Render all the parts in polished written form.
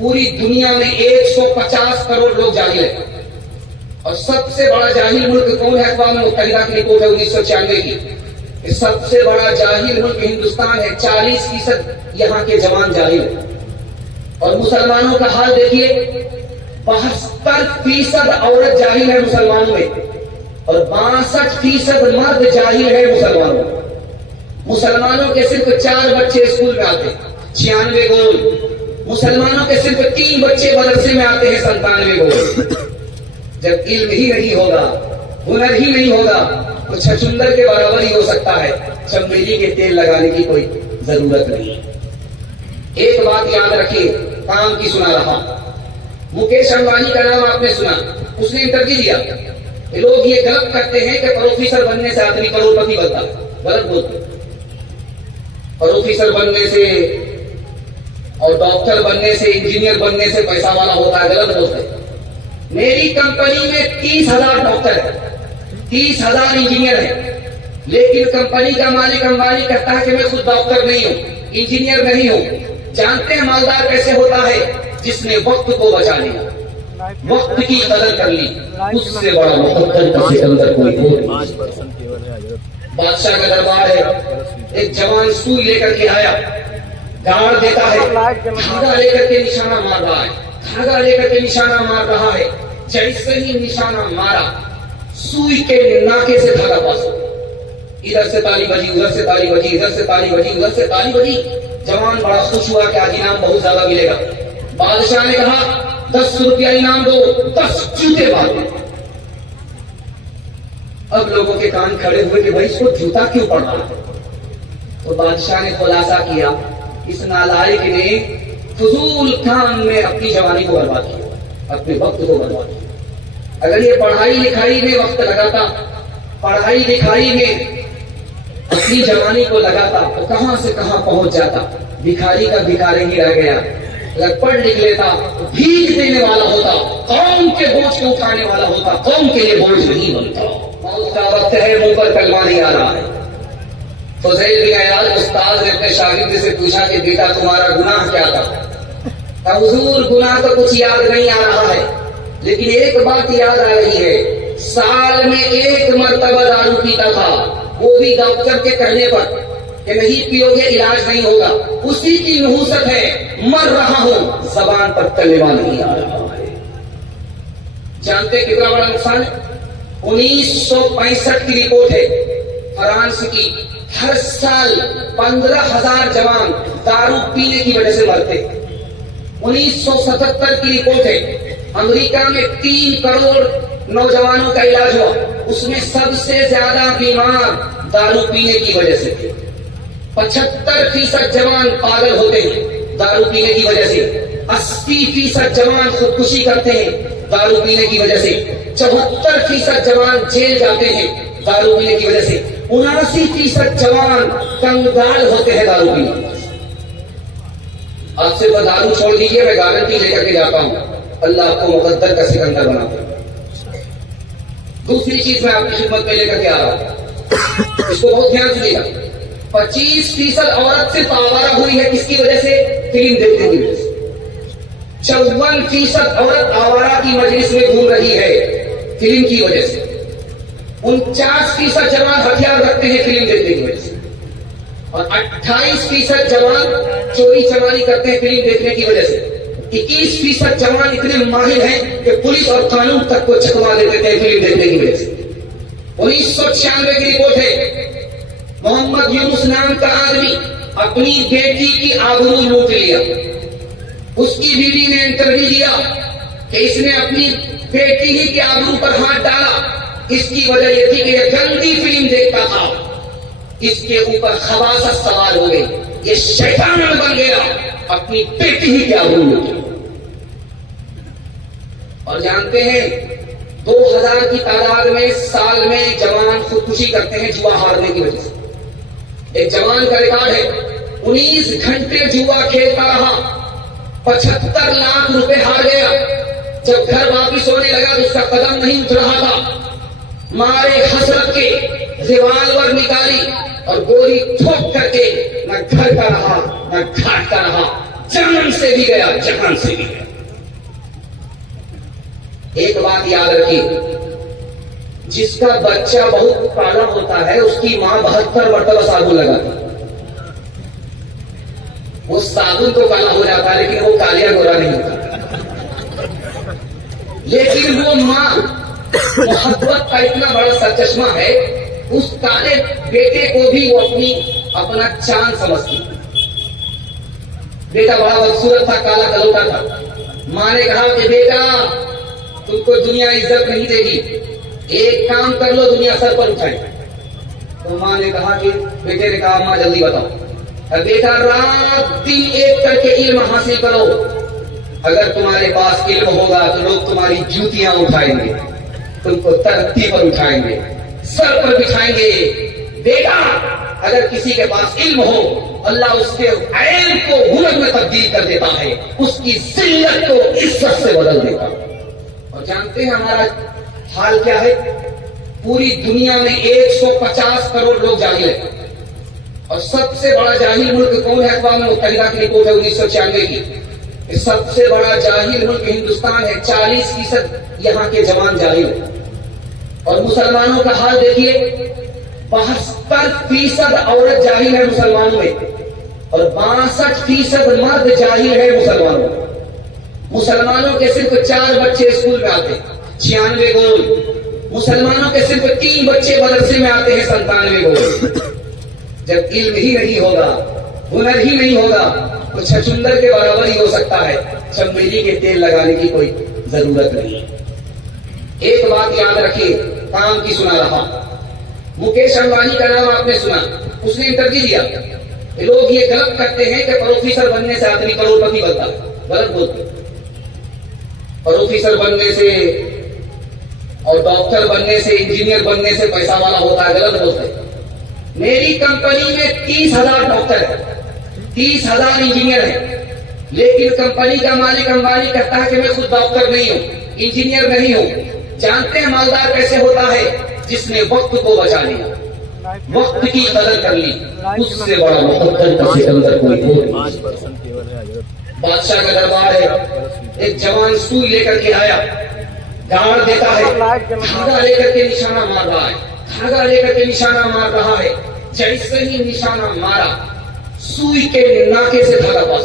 पूरी दुनिया में 150 करोड़ लोग जाहिल हैं और सबसे बड़ा जाहिल मुल्क कौन है? अक़वाम मुत्तहिदा की रिपोर्ट है 1996 की। सबसे बड़ा जाहिल मुल्क हिंदुस्तान है। 40% यहाँ के जवान जाहिल हैं। और मुसलमानों का हाल देखिए, 72% औरत जाहिल है मुसलमानों में और 62% मर्द जाहिल है मुसलमानों में। मुसलमानों के सिर्फ 4 बच्चे स्कूल में आते हैं, 96 गोल। मुसलमानों के सिर्फ 3 बच्चे मदरसे में आते हैं, 97 गोल। जब इल्म ही नहीं होगा, हुनर ही नहीं होगा, तो छछुंदर के बराबर ही हो सकता है। चमेली के तेल लगाने की कोई जरूरत नहीं है। एक बात याद रखिए, काम की सुना रहा। मुकेश अंबानी का नाम आपने सुना, उसने इंटरव्यू दिया। लोग ये गलत करते हैं कि प्रोफेसर बनने से आदमी करोड़पति बनता है। गलत बोलते। प्रोफेसर बनने से और डॉक्टर बनने से, इंजीनियर बनने से पैसा वाला होता है। गलत बोलते हैं। मेरी कंपनी में 30,000 डॉक्टर है, 30,000 इंजीनियर है, लेकिन कंपनी का मालिक अंबानी कहता है कि मैं खुद डॉक्टर नहीं हूं, इंजीनियर नहीं हूं। जानते हैं मालदार कैसे होता है? जिसने वक्त को बचा लिया, वक्त की कदर कर ली, उससे बड़ा मुकद्दर का सिकंदर कोई हो। बादशाह का दरबार है। एक जवान सुई लेकर के आया, गाड़ देता है, धागा लेकर के निशाना मार रहा है, धागा लेकर के निशाना मार रहा है। जैसे ही निशाना मारा, सुई के नाके से धागा पास हो। इधर से ताली बजी, उधर से ताली बजी, इधर से ताली बजी, उधर से ताली बजी। जवान बड़ा खुश हुआ कि आज इनाम बहुत ज्यादा मिलेगा। बादशाह ने कहा 10 रुपया इनाम दो, 10 जूते बांधे। अब लोगों के कान खड़े हुए कि भाई इसको जूता क्यों पड़ रहा है? तो बादशाह ने खुलासा किया, इस नालायक ने फजूल काम में अपनी जवानी को बर्बाद किया, अपने वक्त को बर्बाद किया। अगर ये पढ़ाई लिखाई में वक्त लगाता, पढ़ाई लिखाई में अपनी जवानी को लगाता, तो कहां से कहां पहुंच जाता। भिखारी का भिखारी ही रह गया। अगर पढ़ लिख लेता तो भीख देने वाला होता, कौम के बोझ को उठाने वाला होता, कौम के लिए बोझ नहीं बनता। मौत का वक्त है, मुंह पर कलमा नहीं आ रहा है। फज़ैल बिन इयाद उस्ताद ने अपने शागिर्द से पूछा कि बेटा तुम्हारा गुनाह क्या था? हुजूर गुनाह तो कुछ याद नहीं आ रहा है, लेकिन एक बात याद आ रही है, साल में 1 मरतबा दारू पीता था, वो भी डॉक्टर के कहने पर कि नहीं पियोगे इलाज नहीं होगा। उसी की नहुसत है, मर रहा हूं, जबान पर कलमा नहीं आ रहा है। जानते कितना बड़ा नुकसान है? 1965 की रिपोर्ट है फ्रांस की। हर साल 15,000 जवान दारू पीने की वजह से मरते। 1977 की रिपोर्ट है, अमेरिका में 3 करोड़ नौजवानों का इलाज हुआ, उसमें सबसे ज्यादा बीमार दारू पीने की वजह से थे। 75% जवान पागल होते हैं दारू पीने की वजह से। 80% जवान खुदकुशी करते हैं दारू पीने की वजह से। 74% जवान जेल जाते हैं दारू पीने की वजह से। 79% जवान कंगाल होते हैं दारू पीने। आपसे तो दारू छोड़ दीजिए, मैं गारंटी लेकर के जाता हूं, अल्लाह आपको मुकद्दर का सिकंदर बना दे। दूसरी चीज मैं आपकी खिदमत में लेकर के आ रहा हूं, इसको बहुत ध्यान से लेगा। 25% औरत सिर्फ आवारा हुई है, किसकी वजह से? फिल्म देखने की वजह से। 54% औरत आवारा की मजलिस में घूम रही है, फिल्म की वजह से। 49% जवान हथियार रखते हैं फिल्म देखने की वजह से। और 28% जवान चोरी चमारी करते हैं फिल्म देखने की वजह से। 21% जवान इतने माहिर हैं कि पुलिस और कानून तक को चकवा देते थे फिल्म देखने की वजह से। 1996 की रिपोर्ट है, मोहम्मद यूनुस नाम का आदमी अपनी बेटी की आबरू लूट लिया। उसकी बीवी ने इंटरव्यू दिया कि इसने अपनी बेटी ही की आबरू पर हाथ डाला। इसकी वजह यह थी कि यह गंदी फिल्म देखता था, इसके ऊपर खबासत सवार हो गई, ये शैतान बन गया, अपनी बेटी ही की आबरू लूट। और जानते हैं 2000 की तादाद में साल में जवान खुदकुशी करते हैं जुआ हारने की वजह से। एक जवान का रिकॉर्ड है, 19 घंटे जुआ खेलता रहा, 75 लाख रुपए हार गया। जब घर वापिस होने लगा तो उसका कदम नहीं उठ रहा था। मारे हसरत के रिवाल्वर निकाली और गोली ठोक करके न घर का रहा न घाट का रहा, जान से भी गया, जहान से भी गया। एक बात याद रखिए, जिसका बच्चा बहुत काला होता है उसकी मां 72 मरतबा साबुन लगाती है। वो साबुन तो काला हो जाता है लेकिन वो कालिया गोरा नहीं होता। लेकिन वो मां मोहब्बत का इतना बड़ा सरचश्मा है, उस काले बेटे को भी वो अपना चांद समझती। बेटा बड़ा खूबसूरत था, काला कलौटा था। मां ने कहा कि बेटा तुमको दुनिया इज्जत नहीं देगी, एक काम कर लो, दुनिया सर पर उठाए। तो मां ने कहा कि बेटे ने कहा अम्मा जल्दी बताओ। बेटा रात दिन एक करके इल्म हासिल करो, अगर तुम्हारे पास इल्म होगा तो लोग तुम्हारी जूतियां उठाएंगे, तुमको धरती पर उठाएंगे, सर पर बिठाएंगे। बेटा अगर किसी के पास इल्म हो, अल्लाह उसके ऐब को हुनर में तब्दील कर देता है, उसकी जिल्लत को इज्जत से बदल देता है। और जानते हैं हमारा हाल क्या है? पूरी दुनिया में 150 करोड़ लोग जाहिल हैं, और सबसे बड़ा जाहिल मुल्क कौन है? अक़वाम मुत्तहिदा की रिपोर्ट है 1996 की। सबसे बड़ा जाहिल मुल्क हिंदुस्तान है, 40% यहाँ के जवान जाहिल है। और मुसलमानों का हाल देखिए, 72% औरत जाहिल है मुसलमानों में, और 62% मर्द जाहिल है मुसलमानों में। मुसलमानों के सिर्फ 4 बच्चे स्कूल में आते हैं, 96 गोल। मुसलमानों के सिर्फ 3 बच्चे मदरसे में आते हैं, 97 गोल। जब इल्म ही नहीं होगा, हुनर ही नहीं होगा, तो छछुंदर के बराबर ही हो सकता है, चमेली के तेल लगाने की कोई जरूरत नहीं। एक बात याद रखिए, काम की सुना रहा। मुकेश अंबानी का नाम आपने सुना, उसने इंटरव्यू दिया। लोग ये गलत करते हैं कि प्रोफेसर बनने से आदमी करोड़पति बनता है, गलत बोलते। प्रोफेसर बनने से और डॉक्टर बनने से, इंजीनियर बनने से पैसा वाला होता है, गलत बोलते हैं। मेरी कंपनी में 30,000 डॉक्टर है, 30,000 इंजीनियर है, लेकिन कंपनी का मालिक अंबानी कहता है कि मैं खुद डॉक्टर नहीं हूं, इंजीनियर नहीं हूं। जानते हैं मालदार कैसे होता है? जिसने वक्त को बचा लिया, वक्त की कदर कर ली, उससे बड़ा मुकद्दर का सिकंदर कोई नहीं। बादशाह का दरबार है, एक जवान सुई लेकर के आया, गाड़ देता है, धागा लेकर के निशाना मार रहा है, धागा लेकर के निशाना मार रहा है। जैसे ही निशाना मारा, सुई के नाके से धागा पास,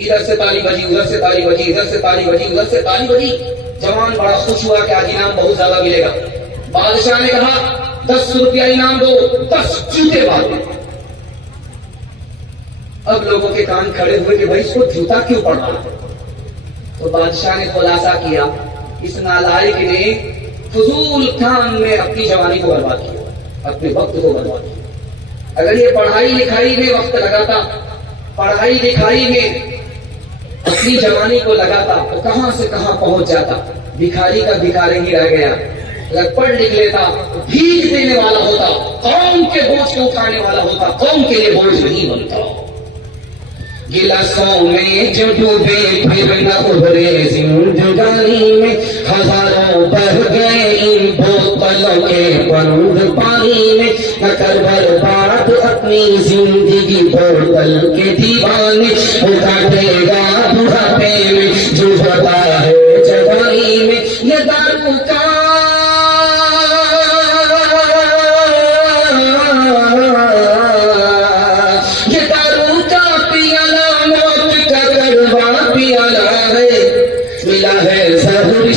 इधर से ताली बजी, उधर से ताली बजी, इधर से ताली बजी, उधर से ताली बजी। जवान बड़ा खुश हुआ कि आज इनाम बहुत ज्यादा मिलेगा। बादशाह ने कहा 10 रुपया इनाम दो, 10 जूते मार। अब लोगों के कान खड़े हुए कि भाई इसको जूता क्यों पड़ रहा है? तो बादशाह ने खुलासा किया, इस नालायक ने फजूल काम में अपनी जवानी को बर्बाद किया, अपने वक्त को बर्बाद किया। अगर ये पढ़ाई लिखाई में वक्त लगाता, पढ़ाई लिखाई में अपनी जवानी को लगाता, तो कहां से कहां पहुंच जाता। भिखारी का भिखारी ही रह गया। अगर पढ़ लिख लेता तो भीख देने वाला होता, कौम के बोझ को उठाने वाला होता, कौम के लिए बोझ नहीं बनता। गिलासों में जो डूबे फिर न उभरे जिंदगानी में, हजारों बह गए इन बोतलों के बंद पानी में। न कर बर्बाद अपनी जिंदगी बोतल के दीवाने, काटेगा बुढ़ापे में जो होता है जवानी में। ये दारू का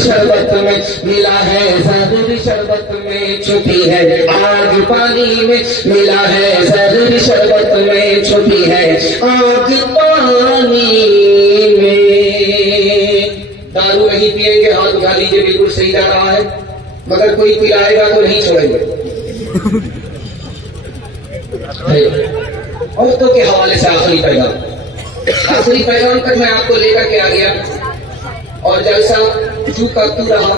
शरबत में मिला है, जहर शरबत में छुपी है आग पानी में। मिला है जहर शरबत में छुपी है आग पानी में। दारू नहीं पिएंगे, हाथ उठा लीजिए, बिल्कुल सही जा रहा है, मगर कोई पिलाएगा तो नहीं छोड़ेंगे। औरतों के हवाले से आखिरी पैगाम तक मैं आपको लेकर के आ गया, और जलसा चू करतू रहा।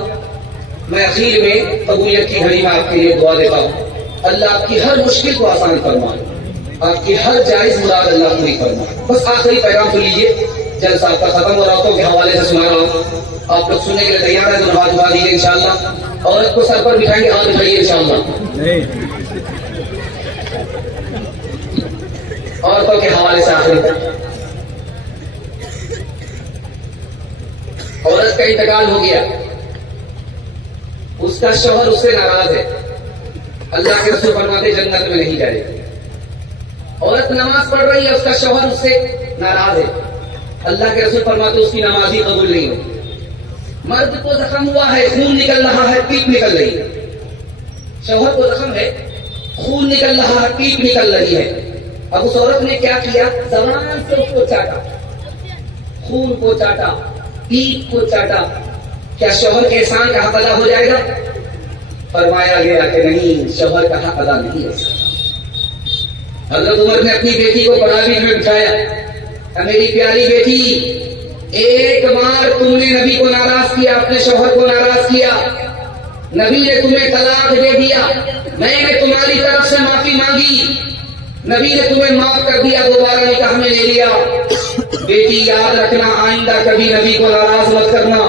मैं आखिर में कबूलियत की घड़ी में आपके लिए दुआ देता हूँ। अल्लाह आपकी हर मुश्किल को आसान फरमाए, आपकी हर जायज मुराद अल्लाह पूरी फरमाए। बस आखिरी पैगाम सुन लीजिए, जलसा आपका खत्म हो, औरतों के हवाले से सुना रहा हूँ। आप लोग सुनने के लिए तैयार है तो नमाज उठा दीजिए इंशाअल्लाह। औरत को सर पर बिठाएंगे, हाथ उठाइए इंशाअल्लाह। औरतों के हवाले से आखिरी औरत का इंतकाल हो गया, उसका शौहर उससे नाराज है, अल्लाह के रसूल फरमाते जन्नत में नहीं जाएगी। औरत नमाज पढ़ रही है, उसका शौहर उससे नाराज है, अल्लाह के रसूल फरमाते उसकी नमाज ही कबूल नहीं होगी। मर्द को जख्म हुआ है, खून निकल रहा है, पीप निकल रही है, शौहर को जख्म है, खून निकल रहा है, पीप निकल रही है। अब उस औरत ने क्या किया, जबान से उसको चाटा, खून को चाटा, पीप को चाटा, क्या शौहर के एहसान का हक अदा हो जाएगा? फरमाया गया कि नहीं, शौहर का हक अदा नहीं हो सकता। हजरत उमर ने अपनी बेटी को परावीज में बिठाया, मेरी प्यारी बेटी, एक बार तुमने नबी को नाराज किया, अपने शौहर को नाराज किया, नबी ने तुम्हें तलाक दे दिया, मैंने तुम्हारी तरफ से माफी मांगी, नबी ने तुम्हें माफ कर दिया, दोबारा निकाह में ले लिया। बेटी याद रखना, आइंदा कभी नबी को नाराज मत करना।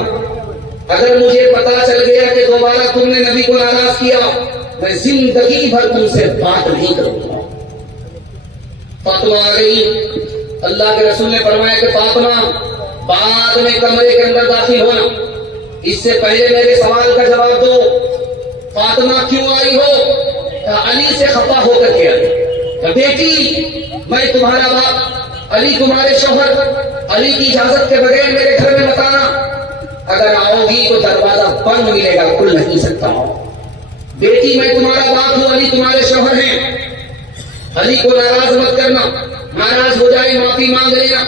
अगर मुझे पता चल गया कि दोबारा तुमने नबी को नाराज किया, मैं जिंदगी भर तुमसे बात नहीं करूंगा। फातिमा आ गई, अल्लाह के रसूल ने फरमाया कि फातिमा बाद में कमरे के अंदर दाखिल होना, इससे पहले मेरे सवाल का जवाब दो। फातिमा क्यों आई हो? अली से खफा होकर के आई। बेटी, मैं तुम्हारा बाप, अली तुम्हारे शौहर, अली की इजाजत के बगैर मेरे घर में मत आना, अगर आओगी तो दरवाजा बंद मिलेगा, खुल नहीं सकता। बेटी, मैं तुम्हारा बाप हूं, अली तुम्हारे शौहर हैं, अली को नाराज मत करना, नाराज हो जाए माफी मांग लेना।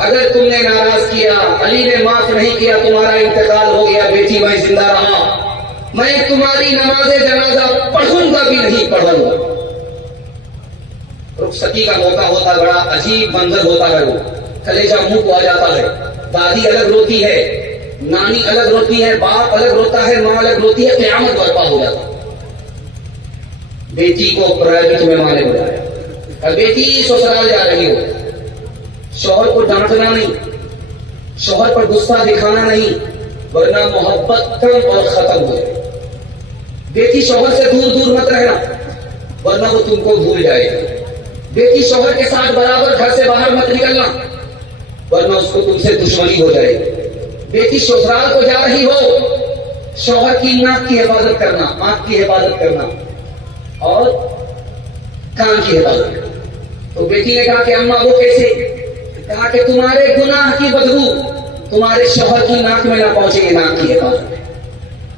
अगर तुमने नाराज किया, अली ने माफ नहीं किया, तुम्हारा इंतकाल हो गया, बेटी मैं जिंदा रहा, मैं तुम्हारी नमाज जनाजा पढ़ूंगा भी नहीं पढ़ूंगा। रुखसती का मौका होता, बड़ा अजीब मंजर होता है, वो कलेजा मुंह को आ जाता है। दादी अलग रोती है, नानी अलग रोती है, बाप अलग रोता है, मां अलग रोती है, क़यामत बर्पा हो जाता। बेटी को प्राइवेट में मां ने बुलाया, और बेटी ससुराल जा रही हो, शौहर को डांटना नहीं, शौहर पर गुस्सा दिखाना नहीं, वरना मोहब्बत कम और खत्म हो जाए। बेटी, शौहर से दूर दूर मत रहना, वरना वो तुमको भूल जाएगा। बेटी, शौहर के साथ बराबर घर से बाहर मत निकलना, वरना उसको तुमसे दुश्मनी हो जाएगी। बेटी, ससुराल को जा रही हो, शौहर की नाक की हिफाजत करना, आंख की हिफाजत करना और कान की हिफाजत करना। तो बेटी ने कहा कि अम्मा वो कैसे? कहा कि तुम्हारे गुनाह की बदबू तुम्हारे शौहर की नाक में ना पहुंचे, नाक की हिफाजत।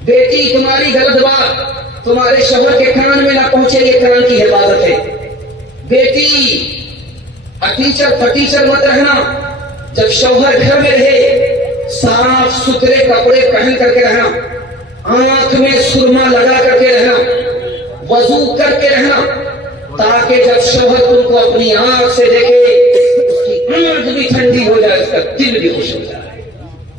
बेटी, तुम्हारी गलत बात तुम्हारे शौहर के कान में ना पहुंचे, ये कान की हिफाजत है। बेटी, अटीचर फटीचर मत रहना, जब शौहर घर में रहे साफ सुथरे कपड़े पहन करके रहना, आंख में सुरमा लगा करके रहना, वजू करके रहना, ताकि जब शौहर तुमको अपनी आंख से देखे